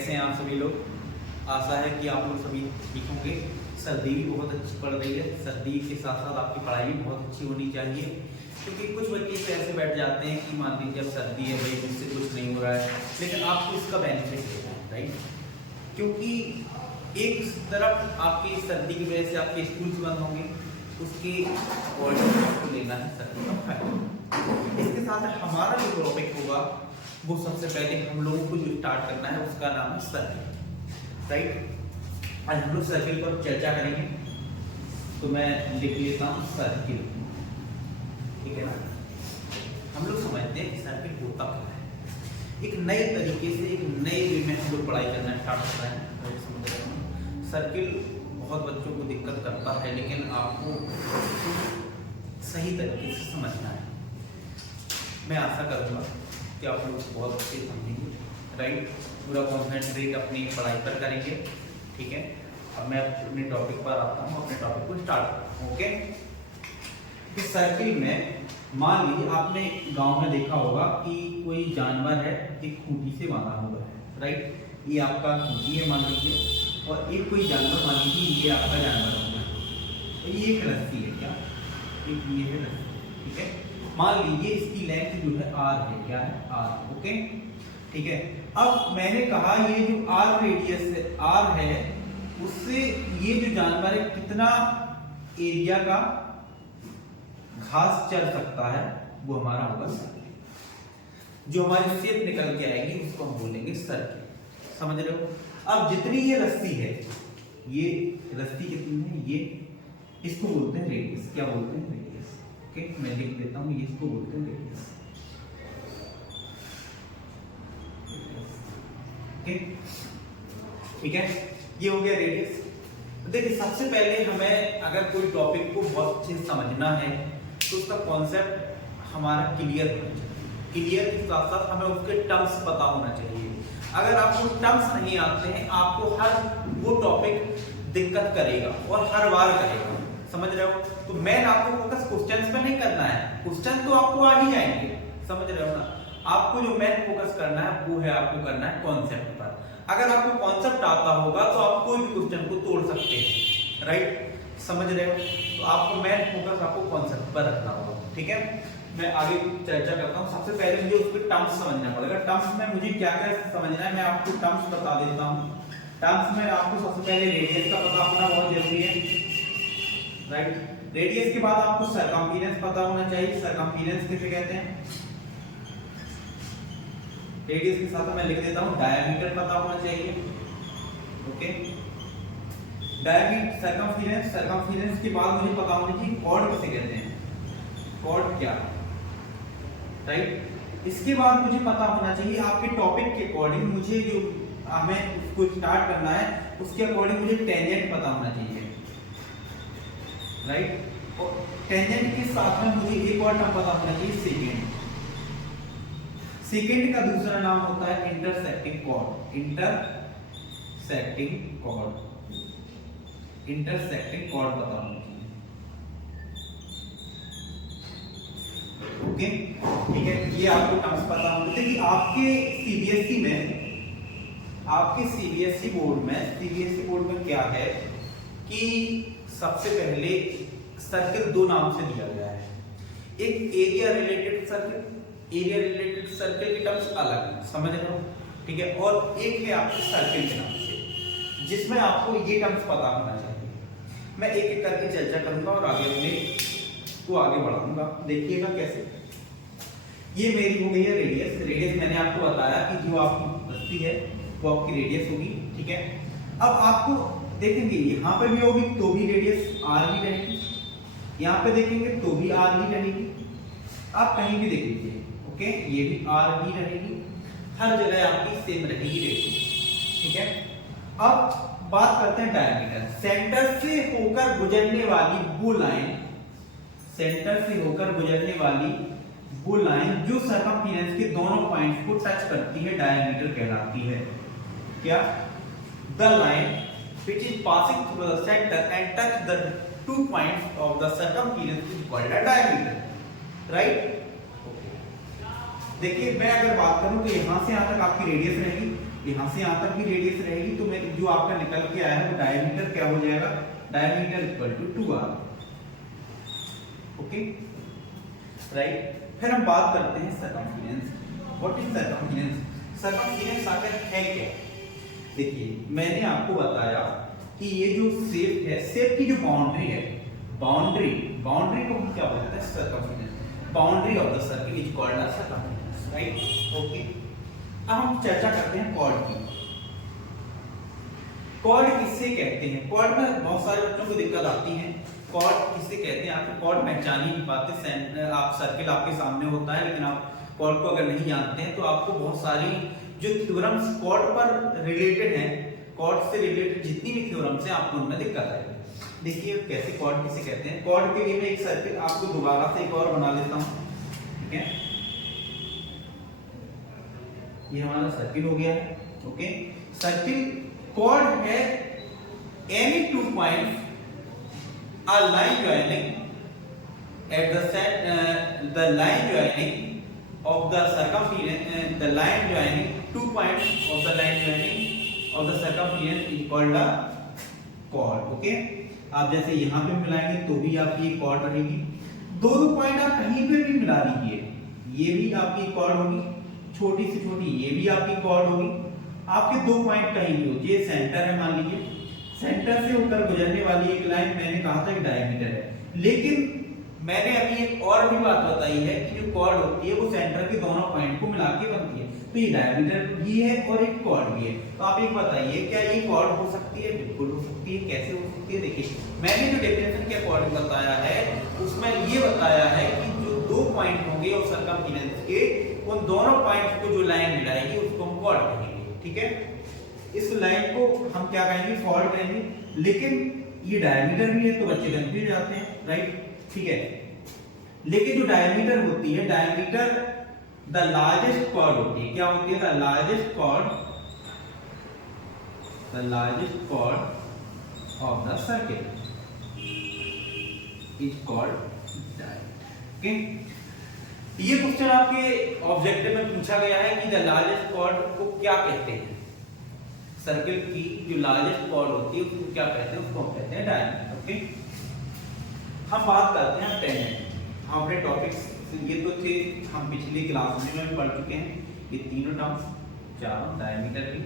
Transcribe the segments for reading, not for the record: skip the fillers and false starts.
कैसे हैं आप सभी लोग? आशा है कि आप लोग सभी ठीक होंगे। सर्दी भी बहुत अच्छी पड़ रही है, सर्दी के साथ साथ आपकी पढ़ाई भी बहुत अच्छी होनी चाहिए, क्योंकि कुछ बच्चे तो ऐसे बैठ जाते हैं कि मान लीजिए अब सर्दी है भाई मुझसे कुछ नहीं हो रहा है, लेकिन आपको इसका बेनिफिट लेना है, राइट? क्योंकि एक तरफ आपकी सर्दी की वजह से आपके स्कूल बंद होंगे, उसके आपको लेना है सर्दी का फायदा। इसके साथ हमारा जो टॉपिक होगा वो सबसे पहले हम लोगों को जो स्टार्ट करना है उसका नाम है सर्किल, राइट? आज हम लोग सर्किल पर चर्चा करेंगे, तो मैं लिख लेता हूँ सर्किल, ठीक है ना? हम लोग समझते हैं कि सर्किल होता क्या है। एक नए तरीके से, एक नए वे में हम लोग पढ़ाई करना स्टार्ट कर रहे हैं, समझ रहे हैं? सर्किल बहुत बच्चों को दिक्कत करता है, लेकिन आपको सही तरीके से समझना है। मैं आशा करूँगा कि आप लोग बहुत अच्छे समझेंगे, राइट? पूरा कॉन्सेंट्रेट अपनी पढ़ाई पर करेंगे, ठीक है? अब मैं अपने टॉपिक पर आता हूँ, अपने टॉपिक को स्टार्ट करता हूँ, ओके? इस सर्किल में मान लीजिए आपने गांव में देखा होगा कि कोई जानवर है, एक खूंटी से बांधा हुआ है, राइट? ये आपका खूंटी है मान लीजिए, और एक कोई जानवर मान लीजिए ये आपका जानवर होगा, तो ये एक रस्सी है, क्या एक ये है रस्सी, ठीक है? मान लीजिए इसकी लेंथ जो है आर है, क्या है? आर, ओके, ठीक है? अब मैंने कहा ये जो आर रेडियस है, आर है, उससे ये जो जानवर है कितना एरिया का घास चल सकता है, वो हमारा होगा सर्किल। जो हमारी शेप निकल के आएगी उसको हम बोलेंगे सर्किल, समझ रहे हो? अब जितनी ये रस्सी है, ये रस्सी कितनी है, ये इसको बोलते हैं रेडियस। क्या बोलते हैं? Radius, okay? मैं लिख देता हूँ, ये इसको बोलते हैं रेडियस, ओके, ठीक है? ये हो गया रेडियस। देखिए सबसे पहले हमें अगर कोई टॉपिक को बहुत अच्छे से समझना है तो उसका कॉन्सेप्ट हमारा क्लियर होना चाहिए। क्लियर के साथ साथ हमें उसके टर्म्स पता होना चाहिए। अगर आपको टर्म्स नहीं आते हैं, आपको हर वो टॉपिक दिक्कत करेगा और हर बार करेगा, समझ रहे हो? तो मेन आपको फोकस क्वेश्चंस पे नहीं करना है, क्वेश्चन तो आपको आ ही जाएंगे, समझ रहे हो ना? आपको जो मेन फोकस करना है वो है आपको करना है कॉन्सेप्ट पर। अगर आपको कॉन्सेप्ट आता होगा तो आप कोई भी क्वेश्चन को तोड़ सकते हैं, राइट? समझ रहे हो? तो आपको मेन फोकस आपको कॉन्सेप्ट पर रखना होगा, ठीक है? मैं आगे चर्चा करता हूँ। सबसे पहले मुझे उसके टर्म्स समझना पड़ेगा। टर्म्स में मुझे क्या क्या समझना है मैं आपको टर्म्स बता देता हूँ। टर्म्स में आपको सबसे पहले रेडियस का पता होना बहुत जरूरी है, राइट? रेडियस के बाद आपको सरकमफेरेंस पता होना चाहिए। सरकमफेरेंस किसे कहते हैं? रेडियस के साथ मैं लिख देता हूँ डायमीटर पता होना चाहिए, ओके? डायमीटर, सरकमफेरेंस, सरकमफेरेंस के बाद मुझे पता होना चाहिए कॉर्ड किसे कहते हैं, कॉर्ड क्या, राइट? इसके बाद मुझे पता होना चाहिए आपके टॉपिक के अकॉर्डिंग, मुझे जो हमें उसको स्टार्ट करना है उसके अकॉर्डिंग मुझे टेंजेंट पता होना चाहिए, राइट? और टेंजेंट के साथ में मुझे एक और टर्म पता होना चाहिए सेकेंड। सेकेंड का दूसरा नाम होता है intersecting chord. Intersecting chord, intersecting chord पता होना चाहिए, ओके, ठीक है? ये आपको टर्म्स पता होना चाहिए। आपके सीबीएसई में, आपके सीबीएसई बोर्ड में, सीबीएसई बोर्ड में क्या है कि सबसे पहले सर्किल दो नाम से दिया गया है। एक area related circle, area related circle की टर्म्स अलग है, समझ रहे हो? ठीक है? और एक है आपके सर्किल के नाम से, जिसमें आपको ये टर्म्स पता होना चाहिए। मैं एक एक करके चर्चा करूंगा और आगे अपने को आगे बढ़ाऊंगा, देखिएगा कैसे। ये मेरी हो गई है रेडियस। रेडियस मैंने आपको बताया कि जो आपकी रस्सी है वो आपकी रेडियस होगी, ठीक है? अब आपको देखेंगे यहाँ पे भी होगी तो भी रेडियस आर ही रहेगी, यहाँ पे देखेंगे तो भी आर ही रहेगी, आप कहीं भी देख लीजिए, ओके? ये भी आर ही रहेगी, हर जगह आपकी सेम रहेगी रेडियस, ठीक है? अब बात करते हैं डायमीटर। सेंटर से होकर गुजरने वाली वो लाइन, सेंटर से होकर गुजरने वाली वो लाइन जो सरकमफेरेंस के दोनों पॉइंट्स को टच करती है डायमीटर कहलाती है। क्या? The line which is passing through the center and touch the 2 points of the circumference is called a diameter, right? देखिए मैं अगर बात करूं तो यहां से यहां तक आपकी रेडियस रहेगी यहाँ से यहाँ तक भी रेडियस रहेगी, तो मैं जो आपका निकल के आया है वो डायमीटर क्या हो जाएगा, diameter equal to 2r। Okay right. फिर हम बात करते हैं circumference. What is circumference? Circumference आखिर है क्या? देखिए मैंने आपको बताया कि ये जो शेप है, शेप की जो बाउंड्री है, बाउंड्री को हम क्या बोलते हैं, circumference. Boundary of the circle is called as circumference, right. Okay, अब हम चर्चा करते हैं कॉर्ड की। कॉर्ड किससे कहते हैं? कॉर्ड में बहुत सारे बच्चों को दिक्कत आती है, कॉर्ड किससे कहते हैं, आप कॉर्ड पहचान ही नहीं पाते। आप सर्किल आपके सामने होता है, लेकिन आप कॉर्ड को अगर नहीं जानते हैं तो आपको बहुत सारी जो थ्योरम्स कॉर्ड पर रिलेटेड हैं, कॉर्ड से रिलेटेड जितनी भी थ्योरम्स हैं, आपको उनमें दिक्कत आएगी। देखिए कैसे कॉर्ड किसे कहते हैं। कॉर्ड के लिए मैं एक सर्किल आपको दोबारा से एक और बना लेता हूँ, ठीक है। ये हमारा सर्किल हो गया है। ओके, सर्किल कॉर्ड है any 2 points a line joining at the line joining of the circumference, the line joining 2 points of the line joining of the circumference is called a chord. Okay, आप जैसे यहाँ पे मिलाएंगे तो भी आपकी एक chord रहेगी। दोनों पॉइंट आप कहीं पे भी मिला लीजिए, ये भी आपकी chord होगी, छोटी से छोटी ये भी आपकी chord होगी। आपके दो पॉइंट कहीं भी हो, ये सेंटर है मान लीजिए, सेंटर से होकर गुजरने वाली एक लाइन मैंने कहा था कि डायमीटर है, लेकिन मैंने अभी एक और भी बात बताई है कि जो कॉर्ड होती है वो सेंटर के दोनों पॉइंट को मिला के बनती है, तो ये डायमीटर भी है और एक कॉर्ड भी है। तो आप एक बताइए क्या ये कॉर्ड हो सकती है? बिल्कुल हो सकती है। कैसे हो सकती है? देखिए मैंने जो डेफिनेशन के अकॉर्डिंग बताया है उसमें ये बताया है कि जो दो पॉइंट होंगे और सर्कमफेरेंस के, उन दोनों पॉइंट्स को जो लाइन मिलाएगी उसको हम कॉर्ड कहेंगे, ठीक है। इस लाइन को हम क्या कहेंगे? कॉर्ड कहेंगे। लेकिन ये डायमीटर भी है तो बच्चे कंफ्यूज जाते हैं, राइट, ठीक है। लेकिन जो डायमीटर होती है, डायमीटर द लार्जेस्ट कॉर्ड होती है, क्या होती है? The largest chord of the circle is called diameter. Okay, ये क्वेश्चन आपके ऑब्जेक्टिव में पूछा गया है कि द लार्जेस्ट कॉर्ड को क्या कहते हैं? सर्किल की जो लार्जेस्ट कॉर्ड होती है उसको क्या कहते हैं? उसको कहते हैं डायमीटर। ओके, हम बात करते हैं टेंजेंट। अपने टॉपिक्स ये तो थे, हम पिछली क्लास में भी पढ़ चुके हैं ये तीनों टर्म्स, चारों डायमीटर की,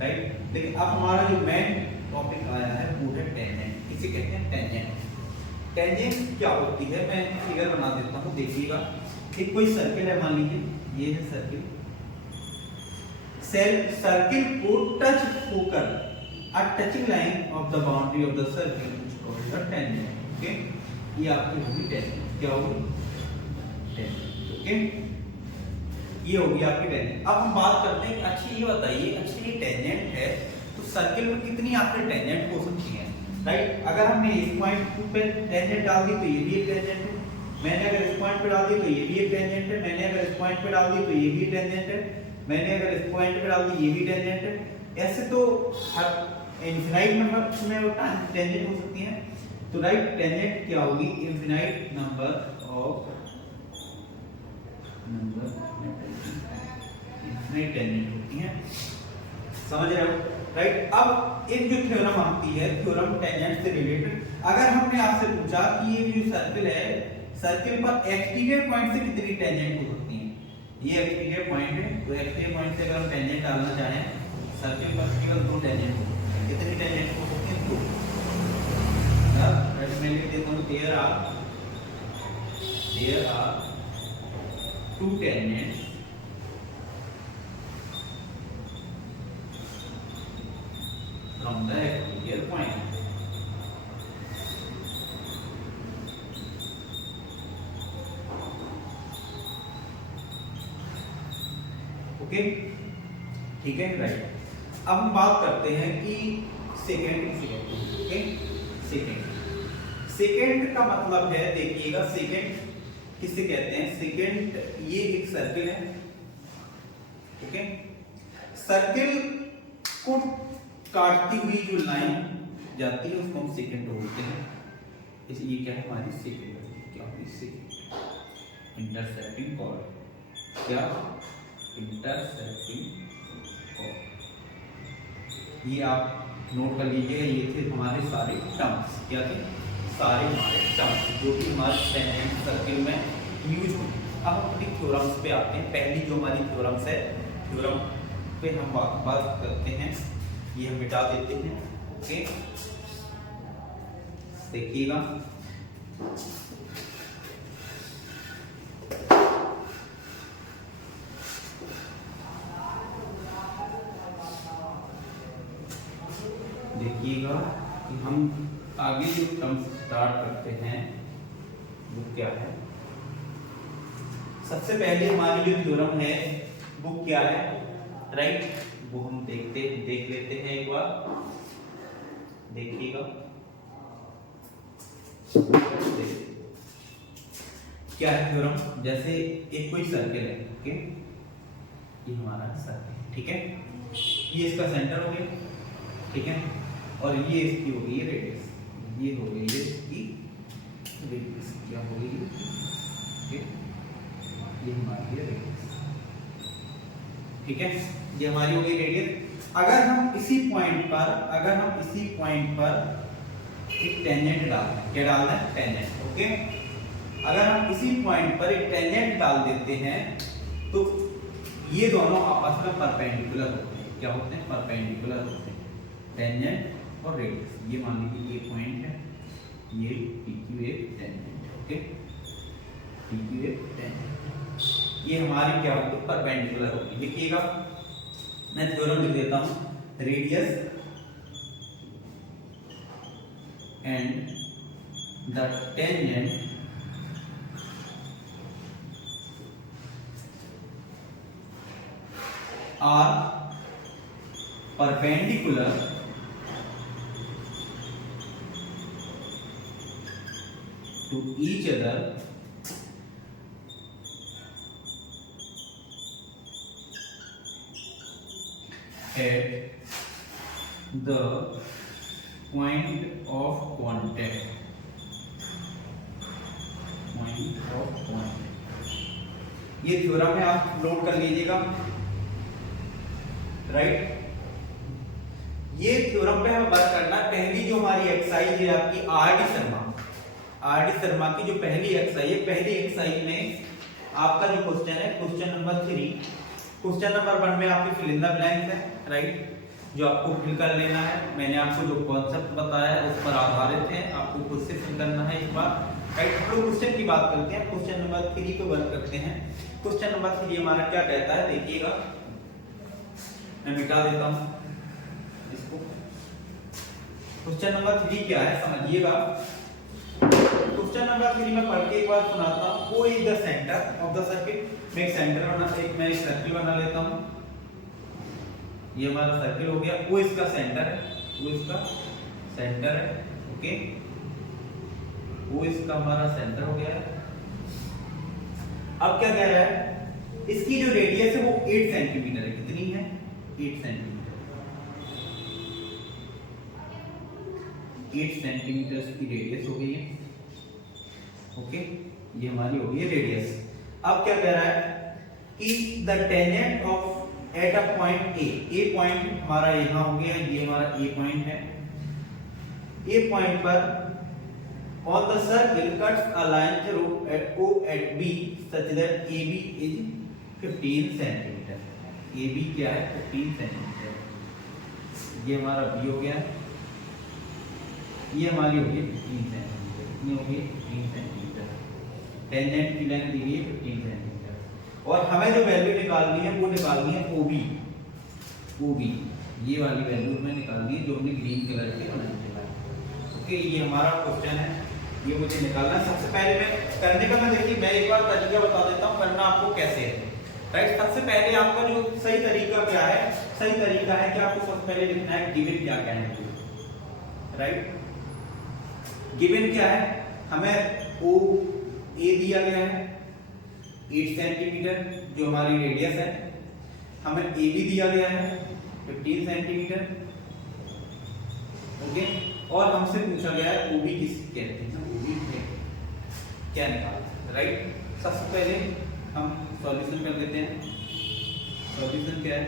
राइट। लेकिन अब हमारा जो मेन टॉपिक आया है वो है टेंजेंट। इसे कहते हैं टेंजेंट। टेंजेंट क्या होती है? मैं फिगर बना देता हूँ, देखिएगा। एक कोई सर्किल है, मान लीजिए ये है सर्किल। सर्किल को टच होकर a touching line of the boundary of the circle is called the tangent. Okay, ये आपकी होगी टेंजेंट। क्या होगी? टेंजेंट। ओके, ये होगी आपकी टेंजेंट। अब हम बात करते हैं, अच्छा ये बताइए, अच्छा ये टेंजेंट है तो सर्किल में कितनी आपके टेंजेंट हो सकती हैं, राइट। अगर हमने इस पॉइंट पे टेंजेंट डाल दी तो ये भी एक टेंजेंट है, मैंने अगर इस पॉइंट पे डाल दी तो ये भी एक टेंजेंट है, मैंने अगर इस पॉइंट पे डाल दी तो ये भी टेंजेंट है, मैंने अगर इस पॉइंट पे डाल दी ये भी टेंजेंट है। ऐसे तो हर इनफिनाइट नंबर में टेंजेंट हो सकती हैं। तो राइट, टेंजेंट क्या होगी? इनफिनाइट नंबर इनफिनाइट टेंजेंट होती हैं, समझ रहे हो, राइट। अब एक जो थ्योरम आती है, थ्योरम टेंजेंट से रिलेटेड, अगर हमने आपसे पूछा कि ये जो सर्किल है, सर्किल पर एक्सटीरियर पॉइंट से कितनी टेंजेंट हो सकती है? ये एक्सटीरियर पॉइंट है, तो एक्सटीरियर पॉइंट से अगर हम टेंजेंट डालना चाहें, सर्किल पर केवल दो टेंजेंट हो, कितनी टेंजेंट हो सकती है? दो। मैं लिख देता हूँ, there are two tangents from the exterior point. Okay, ठीक है, राइट। अब हम बात करते हैं कि सेकेंड किसे कहते हैं। ओके, सेकेंड का मतलब है, देखिएगा सेकेंड किसे कहते हैं? सेकेंड ये एक सर्किल है, ओके। सर्किल को काटती हुई जो लाइन जाती है उसको हम सेकेंड बोलते हैं। इसलिए ये क्या है? हमारी सेकेंड। क्या होगी? Second intersecting chord. क्या? Intersecting chord. ये आप नोट कर लीजिएगा, ये थे हमारे सारे टर्म्स। क्या थे? सारे हमारे टर्म्स जो कि हमारे टेंजेंट सर्किल में यूज होते हैं। अब हम अपनी थ्योरम्स पे आते हैं। पहली जो हमारी थ्योरम्स है, थ्योरम पे हम बात करते हैं। ये हम मिटा देते हैं। ओके, देखिएगा, देखिएगा कि हम आगे जो टर्म्स स्टार्ट करते हैं वो क्या है। सबसे पहले हमारी जो थ्योरम है वो क्या है, राइट? वो हम देख लेते हैं एक बार। देखिएगा क्या है थ्योरम। जैसे एक कोई सर्किल है, ओके, ये हमारा सर्किल है, ठीक है, ये इसका सेंटर हो गया, ठीक है, और ये इसकी हो गई रेडियस, ये हो गई है इसकी रेडियस, क्या हो गई, ओके, ये हमारी है रेडियस, ठीक है, ये हमारी हो गई रेडियस। अगर हम इसी पॉइंट पर एक टेंजेंट डालते हैं, क्या डालना है? Tangent, okay. अगर हम इसी पॉइंट पर एक टेंजेंट डाल देते हैं तो ये दोनों आपस में परपेंडिकुलर होते हैं। क्या होते हैं? परपेंडिकुलर होते हैं, टेंजेंट और रेडियस। ये मान लीजिए ये पॉइंट है, ये PQ एक टेंजेंट है, ओके, PQ एक टेंजेंट, ये हमारी क्या होगी? परपेंडिकुलर होगी। देखिएगा, मैं थ्योरम लिख देता हूं, radius and the tangent are perpendicular to each other at the point of contact. ये थ्योरम है, आप नोट कर लीजिएगा, राइट? ये थ्योरम पे हमें बात करना। पहली जो हमारी एक्सरसाइज है आपकी आर डी शर्मा की जो पहली एक्सरसाइज है, पहली एक्सरसाइज में आपका जो क्वेश्चन है, क्वेश्चन नंबर 3, क्वेश्चन नंबर 1 में आपकी फिल इन द ब्लैंक है, राइट, जो आपको फिल कर लेना है। मैंने आपको जो कॉन्सेप्ट बताया है उस पर आधारित है, आपको खुद से फिल करना है इस बार, राइट। हम लोग क्वेश्चन की बात करते हैं, क्वेश्चन नंबर 3 पे वर्क करते हैं। क्वेश्चन नंबर 3 हमारा क्या कहता है, देखिएगा, मैं मिटा देता हूं इसको। क्वेश्चन नंबर 3 क्या है समझिएगा। क्वेश्चन नंबर 3 में पढ़ के एक बार सुनाता हूं। O is the centre of the circuit. मैं एक सर्किल बना लेता हूं। ये हमारा सर्किल हो गया। ओ इसका सेंटर है, ओके, ओ इसका हमारा सेंटर हो गया है। अब क्या कह रहा है, इसकी जो रेडियस है वो 8 सेंटीमीटर है। कितनी है? 8 सेंटीमीटर। 8 सेंटीमीटर की रेडियस हो गई है, ओके, ये हमारी हो गई है रेडियस। अब क्या कह रहा है कि the tangent of at a point A point हमारा यहां हो गया, ये हमारा ए पॉइंट है। ए पॉइंट पर on the circle cuts a line through at O at B such that AB is 15 centimeter. AB क्या है? 15 सेंटीमीटर। ये हमारा B हो गया, ये हमारी हो गई 15 सेंटीमीटर। कितनी हो गई? 15 सेंटीमीटर। टेंजेंट की लेंथ दी गई है 15 सेंटीमीटर। और हमें जो वैल्यू निकालनी है वो निकालनी है OB, ये वाली वैल्यू हमें निकालनी है जो हमने ग्रीन कलर के बनाई है, ओके। ये हमारा क्वेश्चन है, ये मुझे निकालना है। सबसे पहले मैं करने का, मैं देखिए मैं एक बार तरीका बता देता हूँ करना आपको कैसे है, राइट। सबसे पहले आपका जो सही तरीका क्या है, सही तरीका है कि आपको सबसे पहले लिखना है गिवन क्या है, राइट। गिवन क्या है, हमें ओ ए दिया गया है 8 सेंटीमीटर जो हमारी रेडियस है, हमें ए बी दिया गया है 15 सेंटीमीटर, ओके, और हमसे पूछा गया है ओबी किसको कहते हैं, ओबी क्या निकालना, राइट। सबसे पहले हम सॉल्यूशन कर देते हैं। सॉल्यूशन क्या है,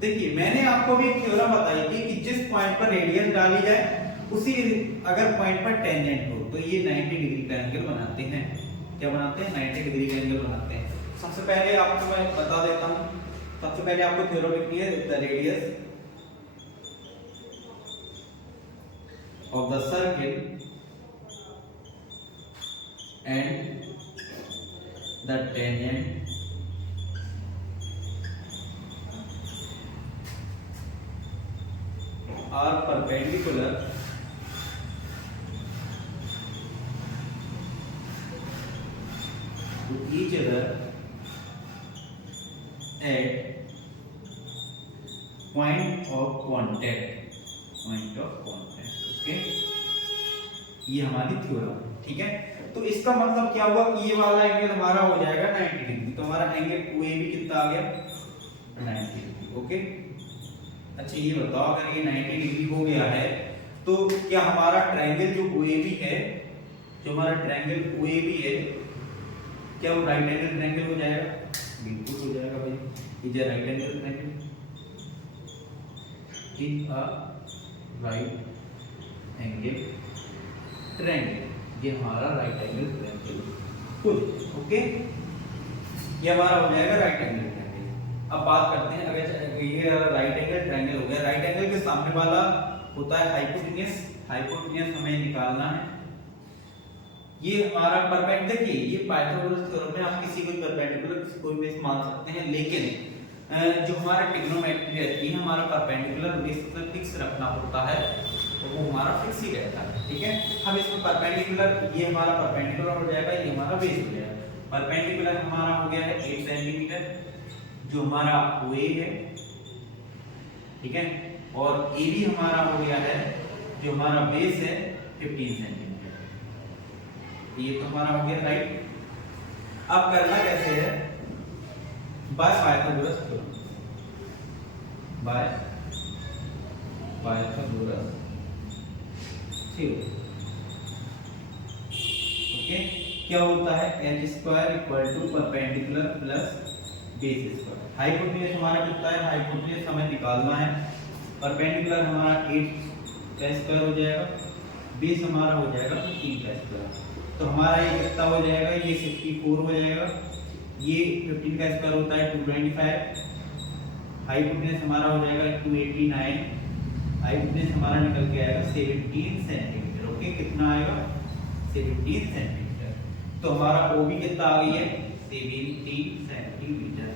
देखिए मैंने आपको भी एक थ्योरम बताई थी कि जिस पॉइंट पर रेडियस डाली जाए उसी अगर पॉइंट पर टेंजेंट हो तो ये 90 डिग्री का एंगल बनाते हैं। क्या बनाते हैं? 90 डिग्री का एंगल बनाते हैं। सबसे पहले आपको मैं बता देता हूं, सबसे पहले आपको थ्योरम लिखनी है, the radius of the circle and the tangent are perpendicular to each other at point of contact, okay. ये हमारी थ्योरम, ठीक है। तो इसका मतलब क्या हुआ कि ये वाला एंगल हमारा हो जाएगा 90 डिग्री, तो हमारा एंगल OAB कितना आ गया? 90 डिग्री, ओके। अच्छा ये बताओ अगर ये 90 डिग्री हो गया है तो क्या हमारा ट्रायंगल जो OAB है, जो हमारा ट्रायंगल OAB है, क्या वो राइट एंगल ट्रायंगल हो जाएगा? बिल्कुल हो जाएगा भाई। Is a right angle triangle, is a right angle triangle, ये हमारा राइट एंगल ट्रायंगल कुल, ओके। ये हमारा हो जाएगा राइट एंगल ट्रायंगल। अब बात करते हैं, अगर ये राइट एंगल ट्रायंगल हो गया, राइट एंगल के सामने वाला होता है हाइपोटेन्यूस, हाइपोटेन्यूस हमें निकालना है। ये हमारा परपेंडिकुलर, देखिए ये पाइथागोरस थ्योरम में आप किसी को परपेंडिकुलर किसी कोई बेस मान सकते हैं, लेकिन जो हमारा ट्रिग्नोमेट्री रहती है, हमारा परपेंडिकुलर बेस फिक्स रखना होता है, तो वो हमारा फिक्स ही रहता है, ठीक है। हम इसमें परपेंडिकुलर, ये हमारा परपेंडिकुलर हो जाएगा, ये हमारा बेस हो जाएगा। परपेंडिकुलर हमारा हो गया है 8 सेंटीमीटर, जो हमारा OA है, ठीक है, और AB हमारा हो गया है, जो हमारा बेस है 15 सेंटीमीटर। ये तो हमारा हो गया राइट। अब करना कैसे है? By Pythagoras theorem, by Pythagoras theorem, okay. क्या होता है? h square equal to perpendicular plus base square. Hypotenuse हमारा कितना है? हाइपोटेन्यूस हमें निकालना है। परपेंडिकुलर हमारा 8 का स्क्वायर हो जाएगा, बेस हमारा हो जाएगा 15 का स्क्वायर, तो हमारा ये कितना हो जाएगा? ये 64 हो जाएगा। ये 15 का स्क्वायर होता है 225, हाइपोटेन्यूस हमारा हो जाएगा 289, हाइपोटेन्यूस हमारा निकल के आएगा 17 सेंटीमीटर, ओके। कितना आएगा? 17 सेंटीमीटर। तो हमारा OB कितना आ गई है? 17 सेंटीमीटर,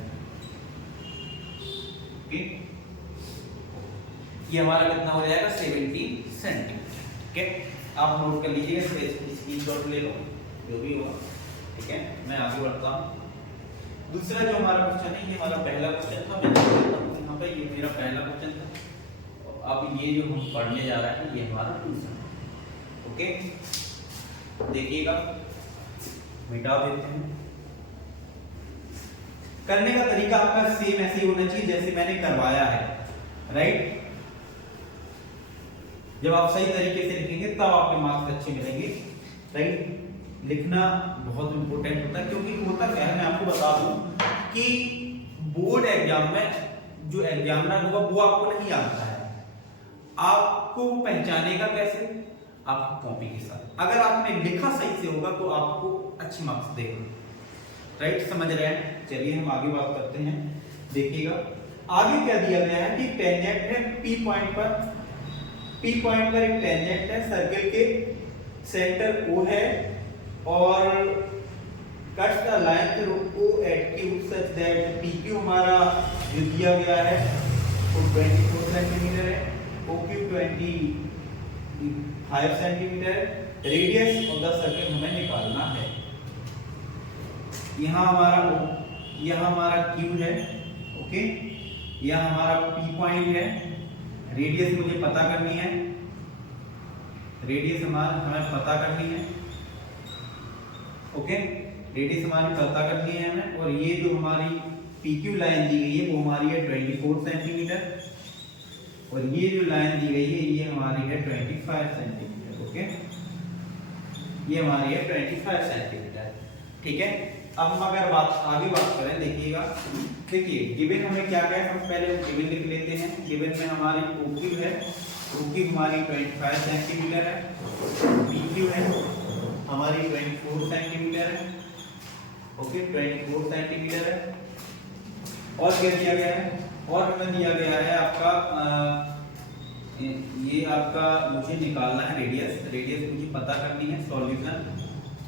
ओके। ये हमारा कितना हो जाएगा? 17 सेंटीमीटर, ठीक है। आप नोट कर लीजिएगा, स्क्रीनशॉट ले लो, जो भी होगा, ठीक है। मैं आगे बढ़ता हूँ। दूसरा जो हमारा क्वेश्चन है, ये हमारा पहला क्वेश्चन था, मैं यहाँ पे ये मेरा पहला क्वेश्चन था। अब ये जो हम पढ़ने जा रहे हैं, ये हमारा दूसरा, ओके। देखिएगा, मिटा देते हैं। करने का तरीका आपका सेम ऐसे ही होना चाहिए जैसे मैंने करवाया है, राइट। जब आप सही तरीके से लिखेंगे तब आपके मार्क्स अच्छे मिलेंगे, राइट। लिखना बहुत इंपॉर्टेंट होता है, क्योंकि होता क्या है, मैं आपको बता दूं कि बोर्ड एग्जाम में जो एग्जामिनर होगा वो आपको नहीं आता है, आपको पहचानेगा कैसे? आपकी कॉपी के साथ। अगर आपने लिखा सही से होगा तो आपको अच्छे मार्क्स देगा, राइट। समझ रहे हैं? चलिए हम आगे बात करते हैं। देखिएगा आगे क्या दिया गया है कि टेंजेंट है P पॉइंट पर एक टेंजेंट है, सर्कल के सेंटर O है और cuts the line through O at Q such that PQ हमारा जो दिया गया है वो 24 सेंटीमीटर है, OQ 25 सेंटीमीटर है। रेडियस ऑफ द सर्कल हमें निकालना है। यहाँ हमारा Q है, ओके। यहाँ हमारा P पॉइंट है, रेडियस मुझे पता करनी है, रेडियस हमें पता करनी है, ओके। रेडियस हमारी पता करनी है हमें। और ये जो हमारी PQ लाइन दी गई है वो हमारी है 24 सेंटीमीटर, और ये जो लाइन दी गई है ये हमारी है 25 सेंटीमीटर, ओके। ये हमारी है 25 सेंटीमीटर, ठीक है। अब हम अगर आगे बात करें, देखिएगा, देखिए गिवन हमें क्या है, हम पहले गिवन लिख लेते हैं। गिवन में हमारी OQ है, OQ हमारी 25 सेंटीमीटर है, PQ है हमारी 24 सेंटीमीटर है, ओके 24 सेंटीमीटर है। और क्या दिया गया है, और हमें दिया गया है आपका ये आपका मुझे निकालना है रेडियस, रेडियस मुझे पता करनी है। सॉल्यूशन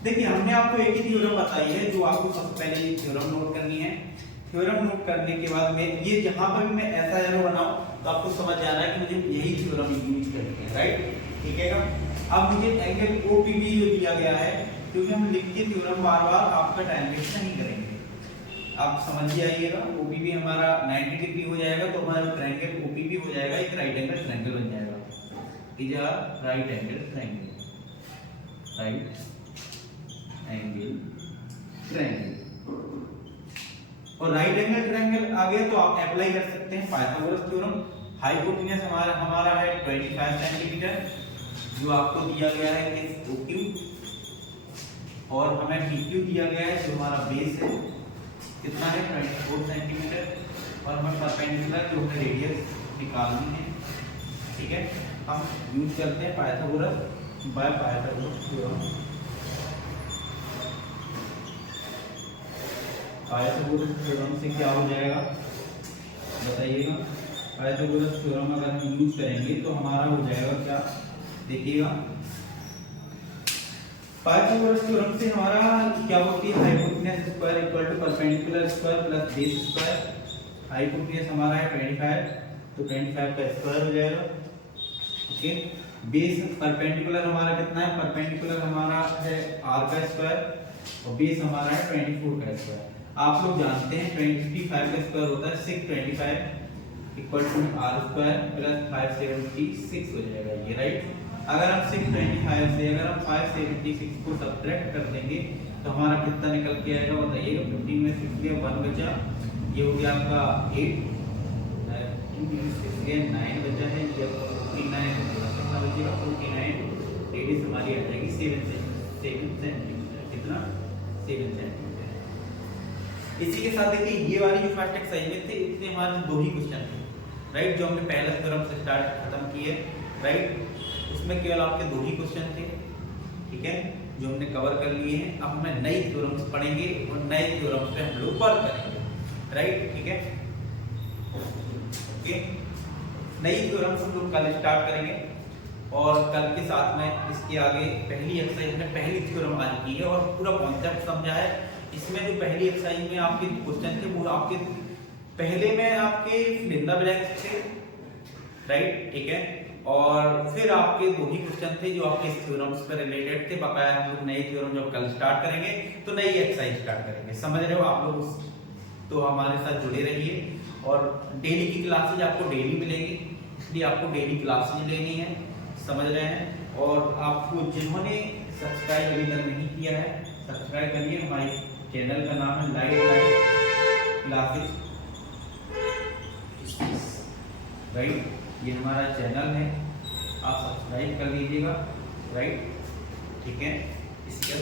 देखिए हमने आपको एक ही थ्योरम बताई है, जो आपको सबसे पहले ये थ्योरम नोट करनी है। थ्योरम नोट करने के बाद में ये जहां पर भी मैं ऐसा एरो बनाऊं तो आपको समझ आ रहा है कि मुझे यही थ्योरम यूज करनी है, राइट, ठीक है। अब मुझे एंगल OPB जो दिया गया है, क्योंकि हम लिख के थ्योरम बार बार आपका टाइम वेस्ट नहीं करेंगे, आप समझ ही आइएगा। OPB हमारा 90 डिग्री हो जाएगा, तो हमारा ट्रायंगल OPB हो जाएगा, एक राइट एंगल ट्रायंगल बन जाएगा। Is a right angle triangle, right angle triangle. और राइट एंगल ट्रायंगल आ गया तो आप अप्लाई कर सकते हैं पाइथागोरस थ्योरम। हाइपोटेन्यूज हमारा है 25 सेंटीमीटर, जो आपको दिया गया है कि OQ, और हमें PQ दिया गया है जो हमारा बेस है, कितना है 24 सेंटीमीटर, और हमें परपेंडिकुलर जो हमें रेडियस निकालनी है, ठीक है। हम यूज करते हैं Pythagoras bye Pythagoras theorem. Pythagoras theorem से क्या हो जाएगा बताइएगा। पाइथागोरस थ्योरम अगर हम यूज करेंगे तो हमारा हो जाएगा क्या, देखिएगा पाइथागोरस थ्योरम से हमारा क्या होती है, hypotenuse square equal to perpendicular square plus base square. Hypotenuse हमारा है 25, तो 25 का स्क्वायर हो जाएगा, ओके। बेस परपेंडिकुलर हमारा कितना है, परपेंडिकुलर हमारा है r का स्क्वायर और बेस हमारा है 24 का स्क्वायर। आप लोग जानते हैं 25 का स्क्वायर होता है 625 equal to r square plus 576 हो जाएगा ये, राइट। अगर हम 625 से अगर हम 576 को सब्ट्रैक्ट कर देंगे तो हमारा कितना निकल के आएगा बताइएगा। 15 में 6 गया 1 बचा, ये हो गया आपका 8, 9 बचा है, ये आपका 49 कितना बचेगा 49। रेडियस हमारी आ जाएगी 7 सेंटीमीटर, कितना 7 सेंटीमीटर। इसी के साथ देखिए ये वाली जो फर्स्ट एक्सरसाइज में थे इसमें हमारे 2 ही क्वेश्चन थे, राइट, जो हमने पहले थ्योरम से स्टार्ट खत्म किए, राइट। उसमें केवल आपके 2 ही क्वेश्चन थे, ठीक है, जो हमने कवर कर लिए हैं। अब हमें नई थ्योरम्स पढ़ेंगे और नए थ्योरम्स पे हम लोग वर्क करेंगे, राइट, ठीक है, ओके। नई थ्योरम्स हम लोग कल स्टार्ट करेंगे और कल के साथ में इसके आगे पहली एक्सरसाइज में पहली थ्योरम आज की है और पूरा कॉन्सेप्ट समझा है। इसमें जो पहली एक्सरसाइज में आपके क्वेश्चन थे वो आपके पहले में आपके फिलिंदा ब्लैंक्स थे, राइट, ठीक है, और फिर आपके 2 ही क्वेश्चन थे जो आपके थ्योरम्स पर रिलेटेड थे। बकाया हम लोग नई थ्योरम जब कल स्टार्ट करेंगे तो नई एक्सरसाइज स्टार्ट करेंगे, समझ रहे हो आप लोग। तो हमारे साथ जुड़े रहिए और डेली की क्लासेज आपको डेली मिलेंगी, इसलिए आपको डेली क्लासेज लेनी है, समझ रहे हैं। और आपको जिन्होंने सब्सक्राइब अभी तक नहीं किया है सब्सक्राइब करिए। हमारे चैनल का नाम है लाइव क्लासेज, राइट, ये हमारा चैनल है, आप सब्सक्राइब कर लीजिएगा, राइट, ठीक है। इसके